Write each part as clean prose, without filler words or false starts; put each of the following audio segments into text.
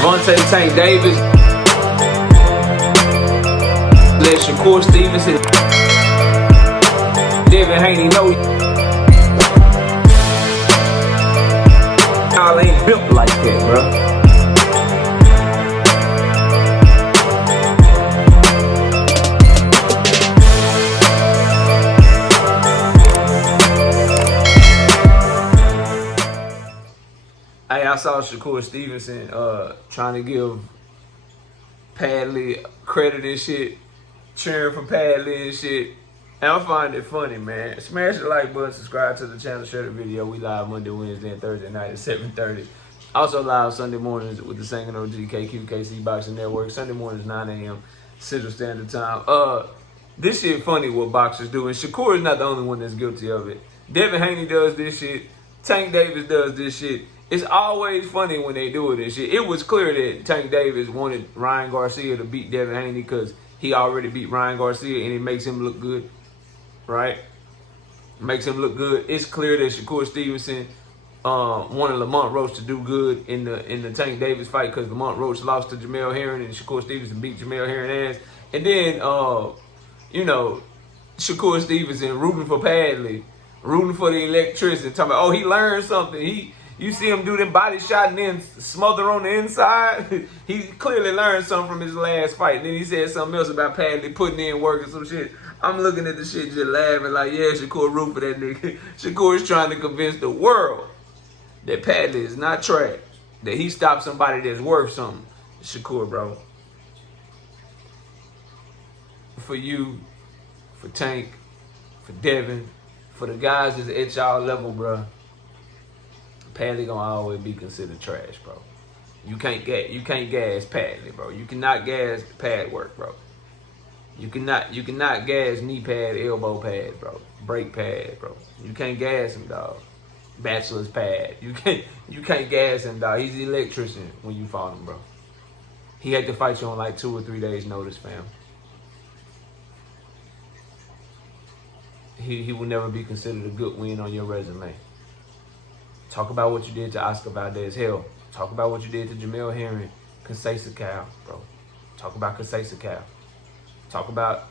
Devontae Tank Davis. Let Shakur Stevenson. Devin Haney know y'all ain't built like that, bro. Hey, I saw Shakur Stevenson trying to give Padley credit and shit, cheering for Padley and shit. And I find it funny, man. Smash the like button, subscribe to the channel, share the video. We live Monday, Wednesday, and Thursday night at 7:30. Also live Sunday mornings with the Singing OG KC Boxing Network. Sunday mornings 9 a.m. Central Standard Time. This shit funny what boxers do, and Shakur is not the only one that's guilty of it. Devin Haney does this shit. Tank Davis does this shit. It's always funny when they do it and shit. It was clear that Tank Davis wanted Ryan Garcia to beat Devin Haney because he already beat Ryan Garcia and it makes him look good, right? Makes him look good. It's clear that Shakur Stevenson wanted Lamont Roach to do good in the Tank Davis fight because Lamont Roach lost to Jamel Herring and Shakur Stevenson beat Jamel Herring ass. And then, you know, Shakur Stevenson rooting for Padley, rooting for the electricity, talking about, oh, he learned something. You see him do them body shot and then smother on the inside. He clearly learned something from his last fight. And then he said something else about Padley putting in work and some shit. I'm looking at the shit just laughing like, yeah, Shakur root for that nigga. Shakur is trying to convince the world that Padley is not trash, that he stopped somebody that's worth something. Shakur, bro. For you, for Tank, for Devin, for the guys that's at y'all level, bro. Padley gonna always be considered trash, bro. You can't gas Padley, bro. You cannot gas pad work, bro. You cannot gas knee pad, elbow pad, bro. Brake pad, bro. You can't gas him, dog. Bachelor's pad. You can't gas him, dog. He's the electrician when you fought him, bro. He had to fight you on like 2 or 3 days notice, fam. He will never be considered a good win on your resume. Talk about what you did to Oscar Valdez. Hell, talk about what you did to Jamel Herring, Conceição Cal, bro. Talk about Conceição Cal. Talk about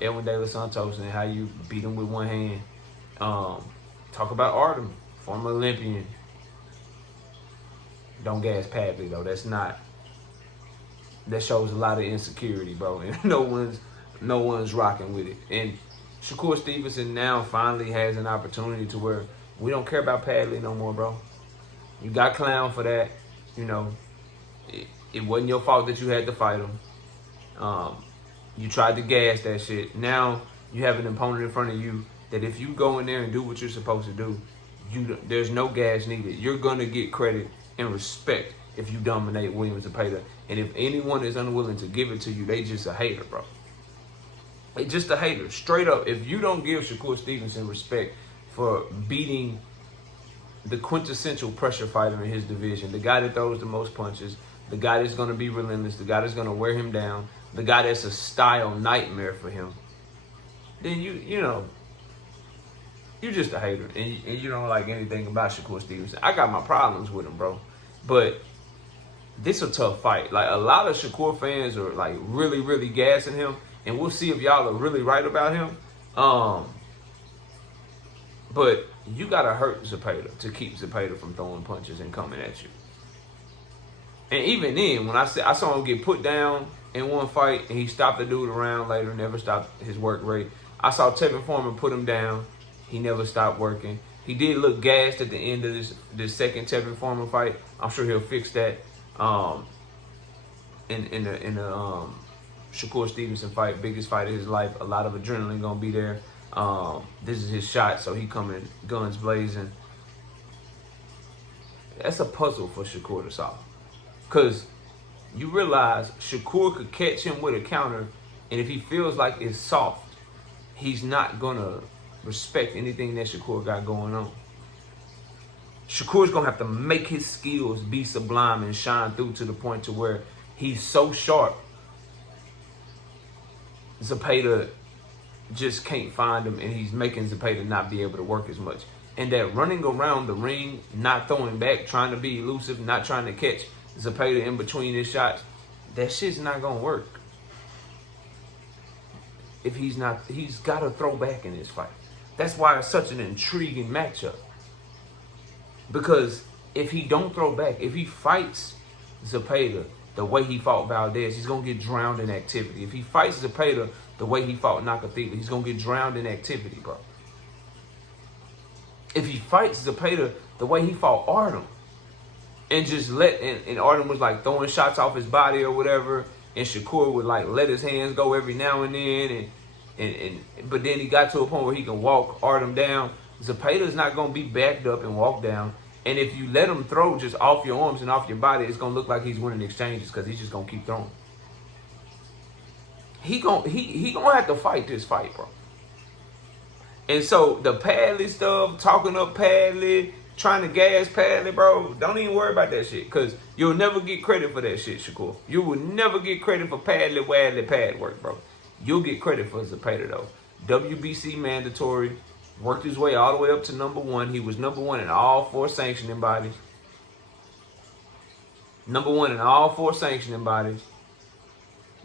Edwin De Los Santos and how you beat him with one hand. Talk about Artem, former Olympian. Don't gas Padley, though. That shows a lot of insecurity, bro. And no one's rocking with it. And Shakur Stevenson now finally has an opportunity to where we don't care about Padley no more, bro. You got clown for that. You know, it wasn't your fault that you had to fight him. You tried to gas that shit. Now you have an opponent in front of you that if you go in there and do what you're supposed to do, there's no gas needed. You're going to get credit and respect if you dominate Williams Zepeda. And if anyone is unwilling to give it to you, they just a hater, bro. They just a hater. Straight up, if you don't give Shakur Stevenson respect for beating the quintessential pressure fighter in his division, the guy that throws the most punches, the guy that's going to be relentless, the guy that's going to wear him down, the guy that's a style nightmare for him, then you know, you're just a hater, and you don't like anything about Shakur Stevenson. I got my problems with him, bro, but this is a tough fight. Like, a lot of Shakur fans are like really, really gassing him, and we'll see if y'all are really right about him. But you gotta hurt Zepeda to keep Zepeda from throwing punches and coming at you. And even then, when I saw him get put down in one fight and he stopped the dude around later, never stopped his work rate. I saw Tevin Foreman put him down. He never stopped working. He did look gassed at the end of this second Tevin Foreman fight. I'm sure he'll fix that. In the Shakur Stevenson fight, biggest fight of his life. A lot of adrenaline gonna be there. This is his shot, so he coming guns blazing. That's a puzzle for Shakur to solve. Because you realize Shakur could catch him with a counter, and if he feels like it's soft, he's not going to respect anything that Shakur got going on. Shakur's going to have to make his skills be sublime and shine through to the point to where he's so sharp, Zepeda just can't find him, and he's making Zepeda not be able to work as much. And that running around the ring, not throwing back, trying to be elusive, not trying to catch, Zepeda in between his shots, that shit's not gonna work. If he's got to throw back in this fight. That's why it's such an intriguing matchup. Because if he don't throw back, if he fights Zepeda the way he fought Valdez, he's going to get drowned in activity. If he fights Zepeda the way he fought Nakathila, he's going to get drowned in activity, bro. If he fights Zepeda the way he fought Artem, and just and Artem was like throwing shots off his body or whatever, and Shakur would like let his hands go every now and then, but then he got to a point where he can walk Artem down. Zepeda's not going to be backed up and walk down. And if you let him throw just off your arms and off your body, it's going to look like he's winning exchanges because he's just going to keep throwing. He gonna have to fight this fight, bro. And so the Padley stuff, talking up Padley, trying to gas Padley, bro, don't even worry about that shit because you'll never get credit for that shit, Shakur. You will never get credit for Padley, Wadley, pad work, bro. You'll get credit for Zepeda, though. WBC mandatory, worked his way all the way up to #1. He was #1 in all 4 sanctioning bodies. #1 in all 4 sanctioning bodies.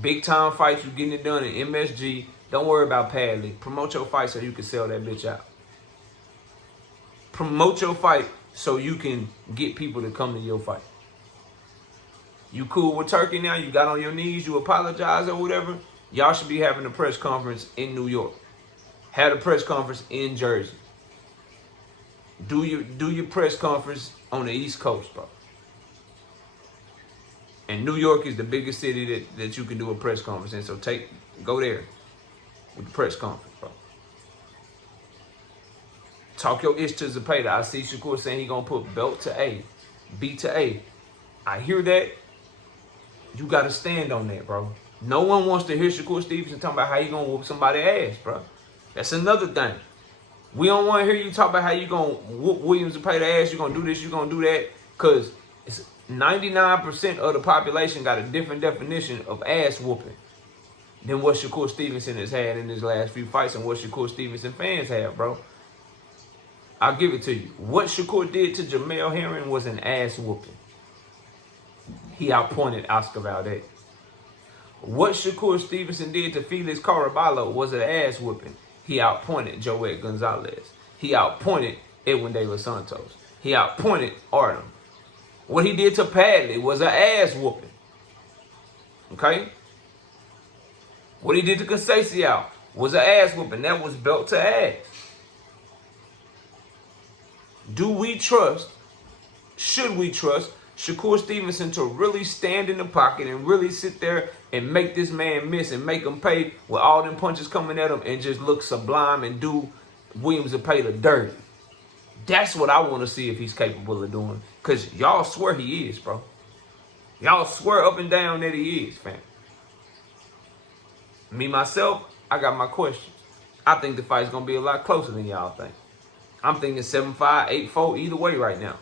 Big time fights, you getting it done in MSG. Don't worry about Padley. Promote your fight so you can sell that bitch out. Promote your fight so you can get people to come to your fight. You cool with Turkey now? You got on your knees, you apologize or whatever? Y'all should be having a press conference in New York. Have a press conference in Jersey. Do your press conference on the East Coast, bro. And New York is the biggest city that you can do a press conference in. So go there with the press conference, bro. Talk your ish to Zepeda. I see Shakur saying he gonna put belt to A, B to A. I hear that. You gotta stand on that, bro. No one wants to hear Shakur Stevenson talking about how you gonna whoop somebody's ass, bro. That's another thing. We don't want to hear you talk about how you gonna whoop Williams Zepeda ass. You gonna do this, you gonna do that, cause it's 99% of the population got a different definition of ass whooping than what Shakur Stevenson has had in his last few fights and what Shakur Stevenson fans have, bro. I'll give it to you. What Shakur did to Jamel Herring was an ass whooping. He outpointed Oscar Valdez. What Shakur Stevenson did to Felix Caraballo was an ass whooping. He outpointed Joet Gonzalez. He outpointed Edwin De Los Santos. He outpointed Artem. What he did to Padley was an ass whooping. Okay? What he did to Conceição was an ass whooping. That was belt to ass. Do we trust, should we trust Shakur Stevenson to really stand in the pocket and really sit there and make this man miss and make him pay with all them punches coming at him and just look sublime and do Williams Zepeda dirty? That's what I want to see if he's capable of doing. Because y'all swear he is, bro. Y'all swear up and down that he is, fam. Me, myself, I got my questions. I think the fight's going to be a lot closer than y'all think. I'm thinking 7-5, 8-4, either way right now.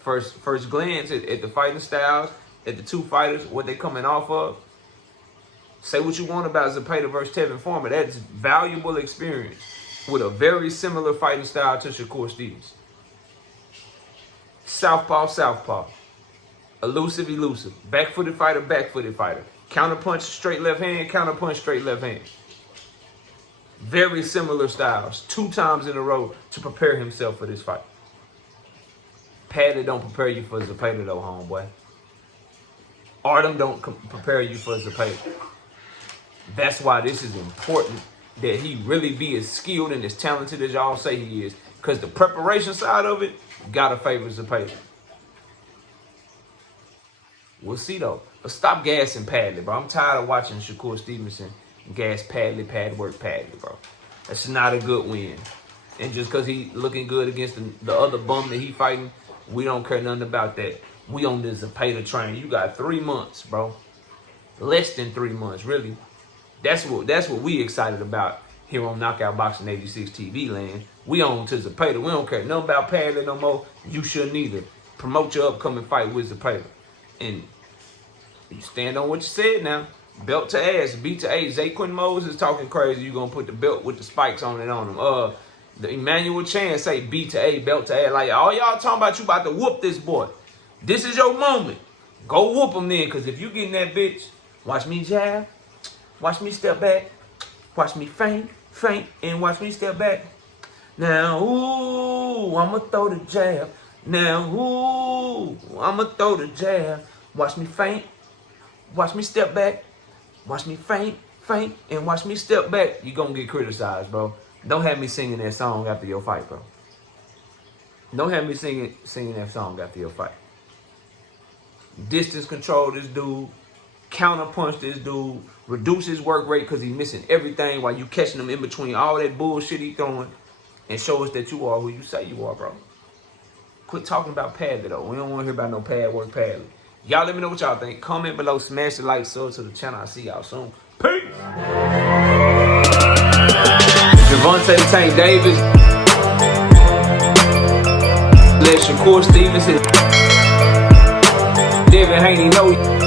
First glance at the fighting styles, at the two fighters, what they coming off of. Say what you want about Zepeda versus Tevin Farmer. That's valuable experience with a very similar fighting style to Shakur Stevenson. Southpaw, southpaw. Elusive, elusive. Back-footed fighter, back-footed fighter. Counterpunch, straight left hand, counterpunch, straight left hand. Very similar styles. 2 times in a row to prepare himself for this fight. Padley don't prepare you for Zepeda though, homeboy. Artem don't prepare you for Zepeda. That's why this is important that he really be as skilled and as talented as y'all say he is. Because the preparation side of it gotta favor Zepeda. We'll see though. But stop gassing Padley, bro. I'm tired of watching Shakur Stevenson gas Padley, pad work Padley, bro. That's not a good win. And just because he looking good against the other bum that he fighting, we don't care nothing about that. We on this Zepeda train. You got 3 months, bro. Less than 3 months, really. That's what we excited about here on Knockout Boxing 86 TV land. We on to Zepeda. We don't care nothing about Padley no more. You shouldn't either. Promote your upcoming fight with Zepeda. And you stand on what you said now. Belt to ass, B to A. Zaquin Moses talking crazy. You gonna put the belt with the spikes on it on him. The Emmanuel Chan say B to A, belt to A. Like all y'all talking about, you about to whoop this boy. This is your moment. Go whoop him then, because if you get in that bitch, watch me jab, watch me step back, watch me feint, and watch me step back. Now, ooh, I'ma throw the jab. Now, ooh, I'ma throw the jab. Watch me feint, watch me step back, watch me feint, and watch me step back. You gonna get criticized, bro. Don't have me singing that song after your fight, bro. Don't have me singing that song after your fight. Distance control this dude, counter punch this dude, reduce his work rate because he's missing everything while you catching him in between all that bullshit he throwing, and show us that you are who you say you are, bro. Quit talking about Padley though. We don't want to hear about no pad work Padley. Y'all let me know what y'all think. Comment below, smash the like, sub to the channel. I'll see y'all soon. Peace. Gervonta the Tank Davis. Let Shakur Stevenson. Devin Haney know.